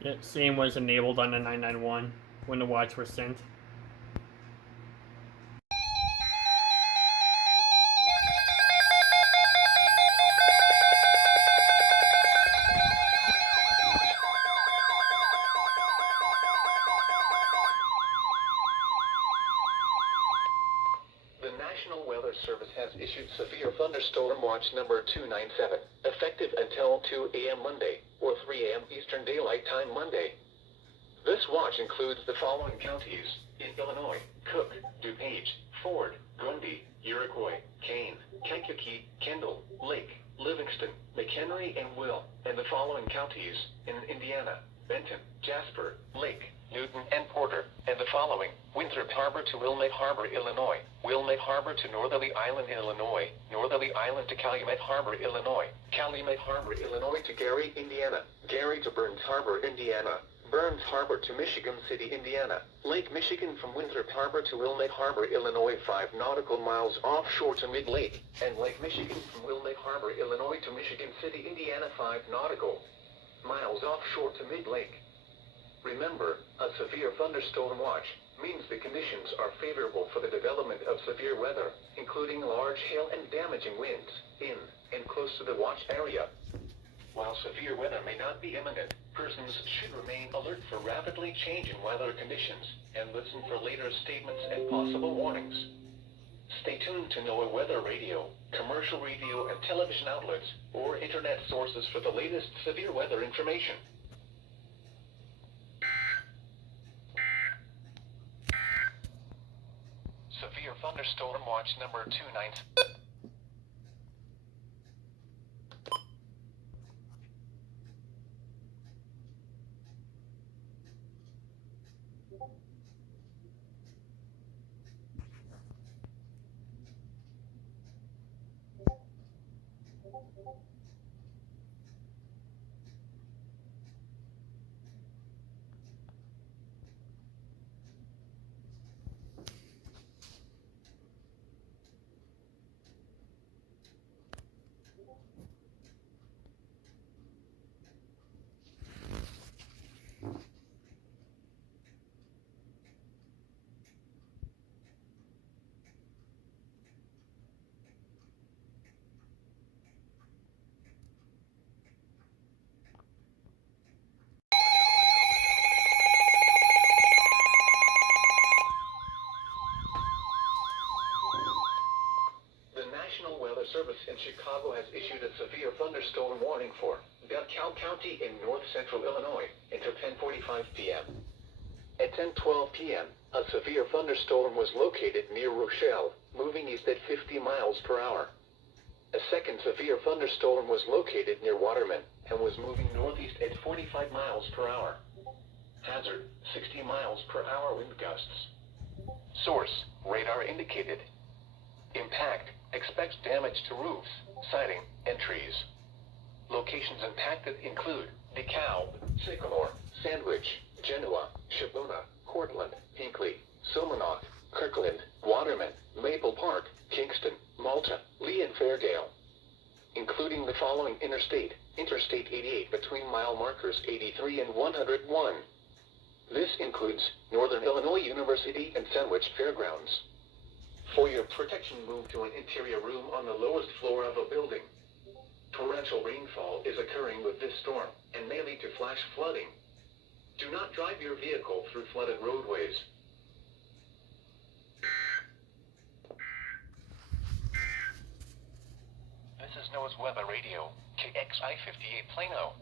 Yeah, same was enabled on the 991 when the watch was sent. The National Weather Service has issued severe thunderstorm watch number 297, effective until 2 a.m. Monday, or 3 a.m. Eastern Daylight Time Monday. This watch includes the following counties in Illinois: Cook, DuPage, Ford, Grundy, Iroquois, Kane, Kankakee, Kendall, Lake, Livingston, McHenry, and Will, and the following counties in Indiana: Benton, Jasper, Lake, Newton, and Porter, and the following: Winthrop Harbor to Wilmette Harbor, Illinois; Wilmette Harbor to Northerly Island, Illinois; Northerly Island to Calumet Harbor, Illinois; Calumet Harbor, Illinois to Gary, Indiana; Gary to Burns Harbor, Indiana; Burns Harbor to Michigan City, Indiana; Lake Michigan from Winthrop Harbor to Wilmette Harbor, Illinois 5 nautical miles offshore to Mid-Lake; and Lake Michigan from Wilmette Harbor, Illinois to Michigan City, Indiana 5 nautical miles offshore to Mid-Lake. Remember, a severe thunderstorm watch means the conditions are favorable for the development of severe weather, including large hail and damaging winds, in and close to the watch area. While severe weather may not be imminent, persons should remain alert for rapidly changing weather conditions and listen for later statements and possible warnings. Stay tuned to NOAA Weather Radio, commercial radio and television outlets, or internet sources for the latest severe weather information. Severe thunderstorm watch number 297. The National Weather Service in Chicago has issued a severe thunderstorm warning for DeKalb County in north central Illinois until 10:45 p.m. At 10:12 p.m., a severe thunderstorm was located near Rochelle, moving east at 50 miles per hour. A second severe thunderstorm was located near Waterman and was moving northeast at 45 miles per hour. Hazard: 60 miles per hour wind gusts. Source: radar indicated. Impact: expects damage to roofs, siding, and trees. Locations impacted include DeKalb, Sycamore, Sandwich, Genoa, Shabuna, Cortland, Hinkley, Silmanoff, Kirkland, Waterman, Maple Park, Kingston, Malta, Lee, and Fairdale. Including the following Interstate 88 between mile markers 83 and 101. This includes Northern Illinois University and Sandwich Fairgrounds. For your protection, move to an interior room on the lowest floor of a building. Torrential rainfall is occurring with this storm and may lead to flash flooding. Do not drive your vehicle through flooded roadways. This is NOAA's Weather Radio, KXI 58 Plano.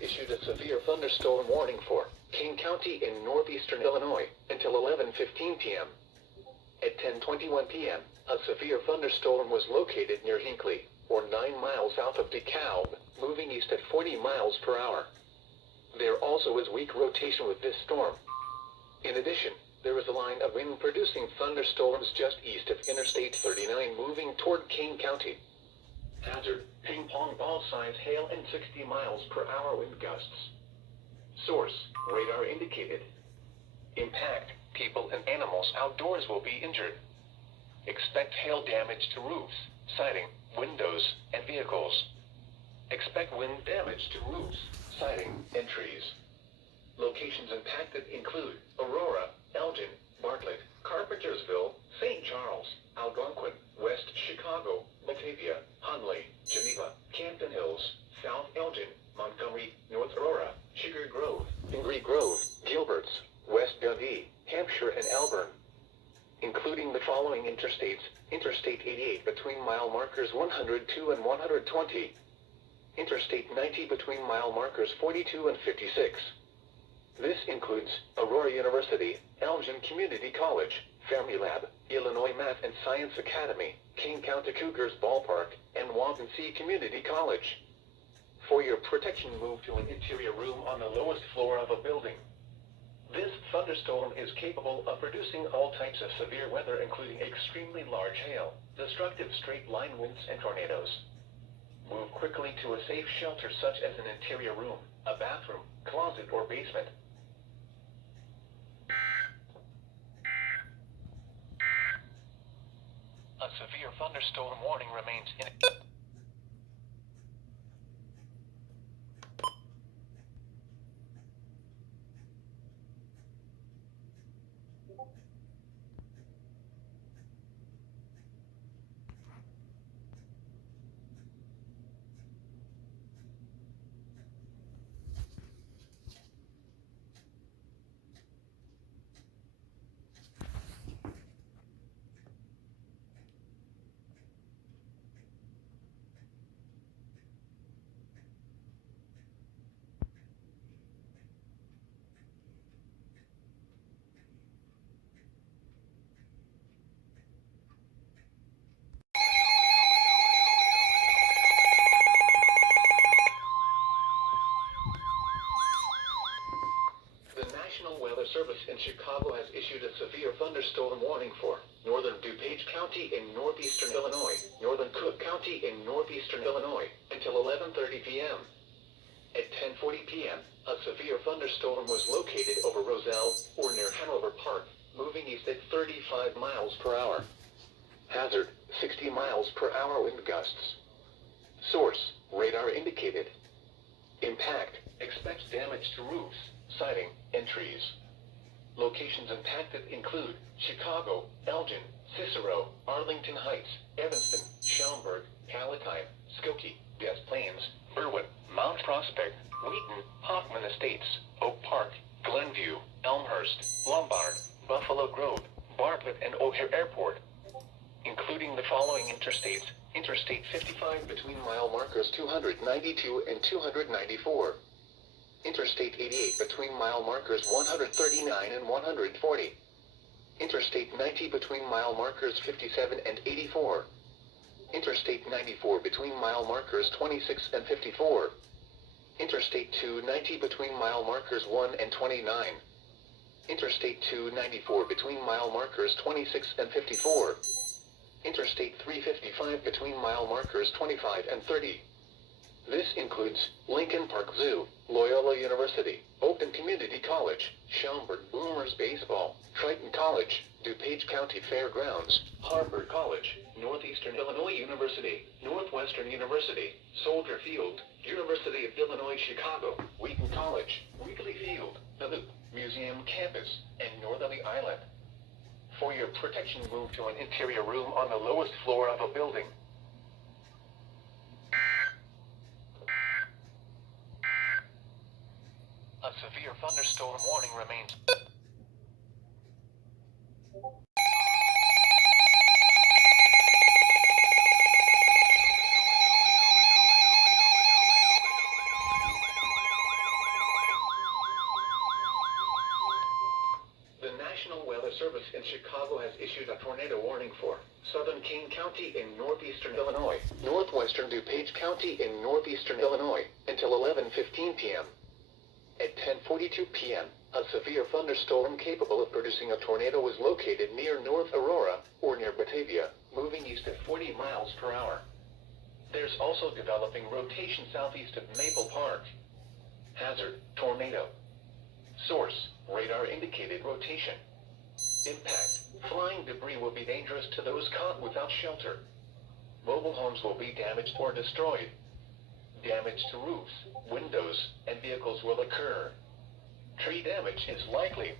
issued a severe thunderstorm warning for King County in northeastern Illinois until 11:15 p.m. At 10:21 p.m., a severe thunderstorm was located near Hinckley, or 9 miles south of DeKalb, moving east at 40 miles per hour. There also was weak rotation with this storm. In addition, there is a line of wind-producing thunderstorms just east of Interstate 39 moving toward King County. Hazard, ping pong ball size hail and 60 miles per hour wind gusts. Source, radar indicated. Impact, people and animals outdoors will be injured. Expect hail damage to roofs, siding, windows, and vehicles. Expect wind damage to roofs, siding, and trees. Locations impacted include Aurora, Elgin, Bartlett, Carpentersville, St. Charles, Algonquin, West Chicago, Batavia, Hunley, Geneva, Campton Hills, South Elgin, Montgomery, North Aurora, Sugar Grove, Ingree Grove, Gilberts, West Dundee, Hampshire, and Elburn. Including the following interstates: Interstate 88 between mile markers 102 and 120. Interstate 90 between mile markers 42 and 56. This includes Aurora University, Elgin Community College, Fermilab, Illinois Math and Science Academy, King County Cougars Ballpark, and Waubonsee Community College. For your protection, move to an interior room on the lowest floor of a building. This thunderstorm is capable of producing all types of severe weather, including extremely large hail, destructive straight-line winds, and tornadoes. Move quickly to a safe shelter such as an interior room, a bathroom, closet, or basement. A severe thunderstorm warning remains in Service in Chicago has issued a severe thunderstorm warning for northern DuPage County in northeastern Illinois, northern Cook County in northeastern Illinois, until 11:30 p.m. At 10:40 p.m., a severe thunderstorm was located over Roselle, or near Hanover Park, moving east at 35 miles per hour. Hazard, 60 miles per hour wind gusts. Source, radar indicated. Impact, expect damage to roofs, siding, and trees. Locations impacted include Chicago, Elgin, Cicero, Arlington Heights, Evanston, Schaumburg, Palatine, Skokie, Des Plaines, Berwyn, Mount Prospect, Wheaton, Hoffman Estates, Oak Park, Glenview, Elmhurst, Lombard, Buffalo Grove, Bartlett, and O'Hare Airport. Including the following interstates: Interstate 55 between mile markers 292 and 294. Interstate 88 between mile markers 139 and 140. Interstate 90 between mile markers 57 and 84. Interstate 94 between mile markers 26 and 54. Interstate 290 between mile markers 1 and 29. Interstate 294 between mile markers 26 and 54. Interstate 355 between mile markers 25 and 30. This includes Lincoln Park Zoo, Loyola University, Oakton Community College, Schaumburg Boomers Baseball, Triton College, DuPage County Fairgrounds, Harvard College, Northeastern Illinois University, Northwestern University, Soldier Field, University of Illinois Chicago, Wheaton College, Wheatley Field, the Loop, Museum Campus, and Northerly Island. For your protection, move to an interior room on the lowest floor of a building. A severe thunderstorm warning remains. Service in Chicago has issued a tornado warning for southern Kane County in northeastern Illinois, northwestern DuPage County in northeastern Illinois, until 11:15 p.m. At 10:42 p.m., a severe thunderstorm capable of producing a tornado was located near North Aurora, or near Batavia, moving east at 40 miles per hour. There's also developing rotation southeast of Maple Park. Hazard, tornado. Source, radar indicated rotation. Impact, flying debris will be dangerous to those caught without shelter. Mobile homes will be damaged or destroyed. Damage to roofs, windows, and vehicles will occur. Tree damage is likely.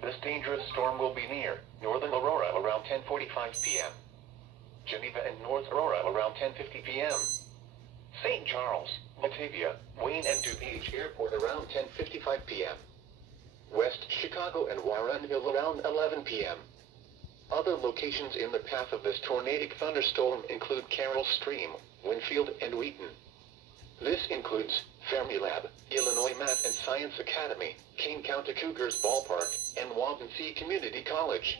This dangerous storm will be near northern Aurora around 10:45 p.m. Geneva and North Aurora around 10:50 p.m. St. Charles, Batavia, Wayne and DuPage Airport around 10:55 p.m. West Chicago and Warrenville around 11 p.m. Other locations in the path of this tornadic thunderstorm include Carroll Stream, Winfield, and Wheaton. This includes Fermilab, Illinois Math and Science Academy, Kane County Cougars Ballpark, and Waubonsee Community College.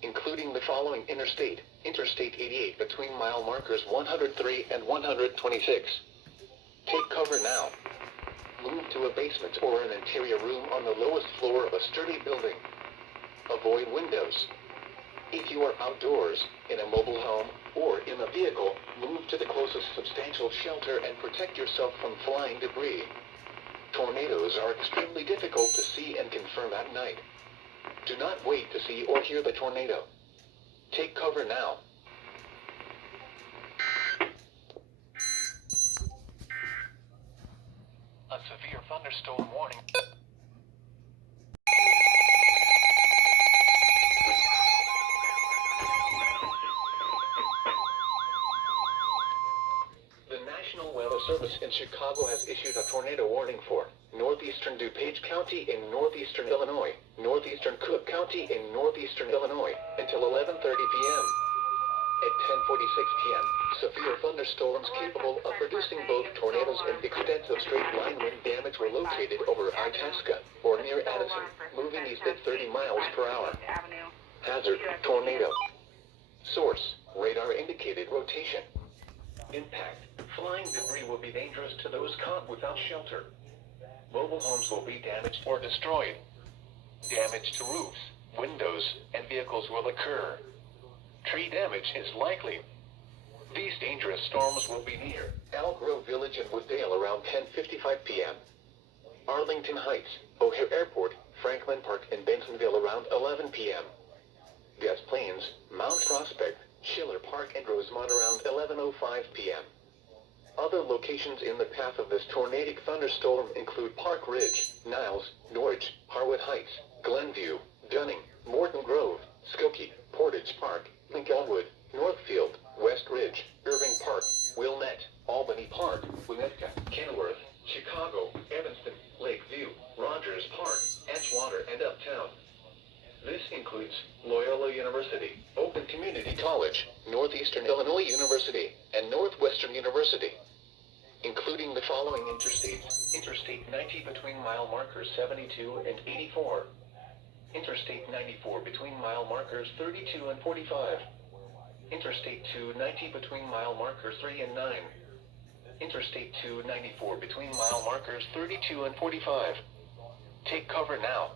Including the following Interstate 88 between mile markers 103 and 126. Take cover now. Move to a basement or an interior room on the lowest floor of a sturdy building. Avoid windows. If you are outdoors, in a mobile home, or in a vehicle, move to the closest substantial shelter and protect yourself from flying debris. Tornadoes are extremely difficult to see and confirm at night. Do not wait to see or hear the tornado. Take cover now. A severe thunderstorm warning. The National Weather Service in Chicago has issued a tornado warning for northeastern DuPage County in northeastern Illinois, northeastern Cook County in northeastern Illinois, until 11:30 p.m. At 10:46 p.m., severe thunderstorms capable of producing both tornadoes and extensive straight-line wind damage were located over Itasca, or near Addison, moving east at 30 miles per hour. Hazard, tornado. Source, radar indicated rotation. Impact, flying debris will be dangerous to those caught without shelter. Mobile homes will be damaged or destroyed. Damage to roofs, windows, and vehicles will occur. Tree damage is likely. These dangerous storms will be near Elk Grove Village and Wooddale around 10:55 p.m. Arlington Heights, O'Hare Airport, Franklin Park, and Bentonville around 11 p.m. Des Plaines, Mount Prospect, Schiller Park, and Rosemont around 11:05 p.m. Other locations in the path of this tornadic thunderstorm include Park Ridge, Niles, Norwich, Harwood Heights, Glenview, Dunning, Morton Grove, Skokie, Portage Park, Lincolnwood, Northfield, West Ridge, Irving Park, Wilmette, Albany Park, Winnetka, Kenilworth, Chicago, Evanston, Lakeview, Rogers Park, Edgewater, and Uptown. This includes Loyola University, Oakland Community College, Northeastern Illinois University, and Northwestern University. Including the following interstates: Interstate 90 between mile markers 72 and 84. Interstate 94 between mile markers 32 and 45. Interstate 290 between mile markers 3 and 9. Interstate 294 between mile markers 32 and 45. Take cover now.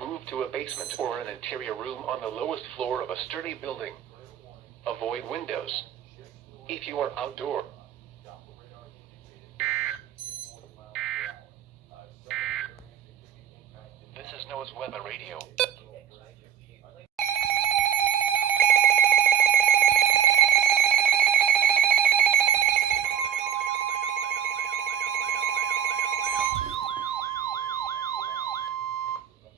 Move to a basement or an interior room on the lowest floor of a sturdy building. Avoid windows. If you are outdoor, this is NOAA's Weather Radio.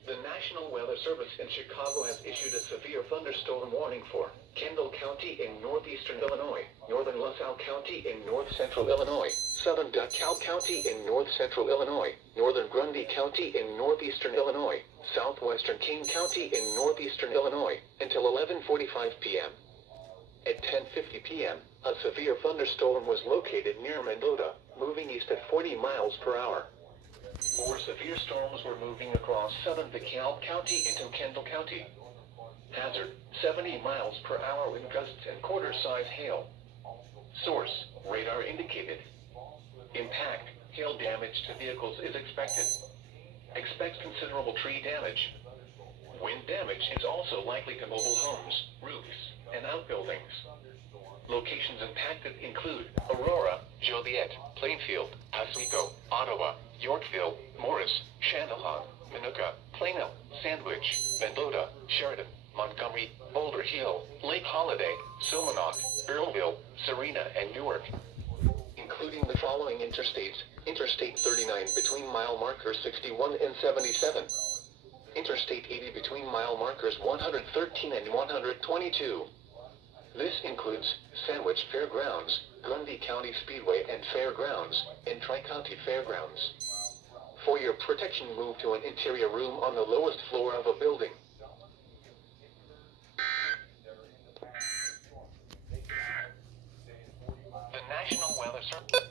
The National Weather Service in Chicago has issued a severe thunderstorm warning for Kendall County in northeastern Illinois, northern LaSalle County in north-central Illinois, southern DeKalb County in north-central Illinois, northern Grundy County in northeastern Illinois, southwestern Kane County in northeastern Illinois, until 11:45 p.m. At 10:50 p.m., a severe thunderstorm was located near Mendota, moving east at 40 miles per hour. More severe storms were moving across across southern DeKalb County into Kendall County. Hazard, 70 miles per hour wind gusts and quarter-size hail. Source, radar indicated. Impact, hail damage to vehicles is expected. Expect considerable tree damage. Wind damage is also likely to mobile homes, roofs, and outbuildings. Locations impacted include Aurora, Joliet, Plainfield, Oswego, Ottawa, Yorkville, Morris, Shannon, Minooka, Plano, Sandwich, Mendota, Sheridan, Montgomery, Boulder Hill, Lake Holiday, Silmanock, Earlville, Serena, and Newark. Including the following interstates: Interstate 39 between mile markers 61 and 77. Interstate 80 between mile markers 113 and 122. This includes Sandwich Fairgrounds, Grundy County Speedway and Fairgrounds, and Tri-County Fairgrounds. For your protection, move to an interior room on the lowest floor of a building. The National Weather Service.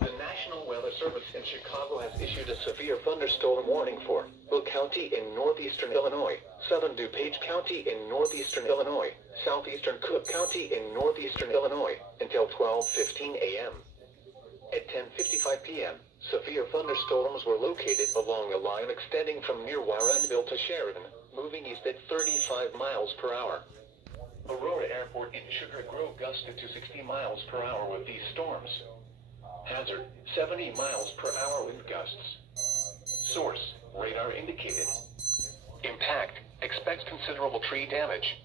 The National Weather Service in Chicago has issued a severe thunderstorm warning for Will County in northeastern Illinois, southern DuPage County in northeastern Illinois, southeastern Cook County in northeastern Illinois, until 12:15 a.m. At 10:55 p.m., severe thunderstorms were located along a line extending from near Warrenville to Sheridan, moving east at 35 miles per hour. Aurora Airport in Sugar Grove gusted to 60 miles per hour with these storms. Hazard, 70 miles per hour wind gusts. Source, radar indicated. Impact, expect considerable tree damage.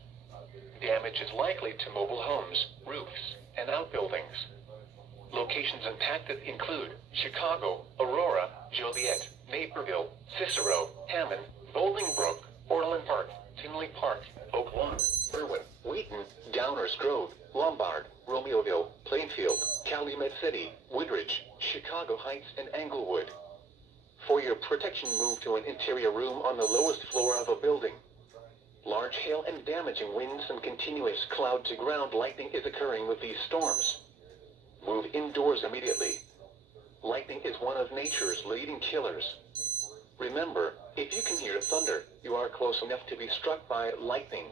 Damage is likely to mobile homes, roofs, and outbuildings. Locations impacted include Chicago, Aurora, Joliet, Naperville, Cicero, Hammond, Bolingbrook, Orland Park, Tinley Park, Oak Lawn, Irwin, Wheaton, Downers Grove, Lombard, Romeoville, Plainfield, Calumet City, Woodridge, Chicago Heights, and Englewood. For your protection, move to an interior room on the lowest floor of a building. Large hail and damaging winds and continuous cloud-to-ground lightning is occurring with these storms. Move indoors immediately. Lightning is one of nature's leading killers. Remember, if you can hear thunder, you are close enough to be struck by lightning.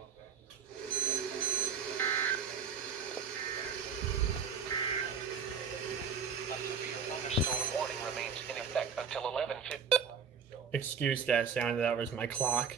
A severe thunderstorm warning remains in effect until 11:50. Excuse that sound, that was my clock.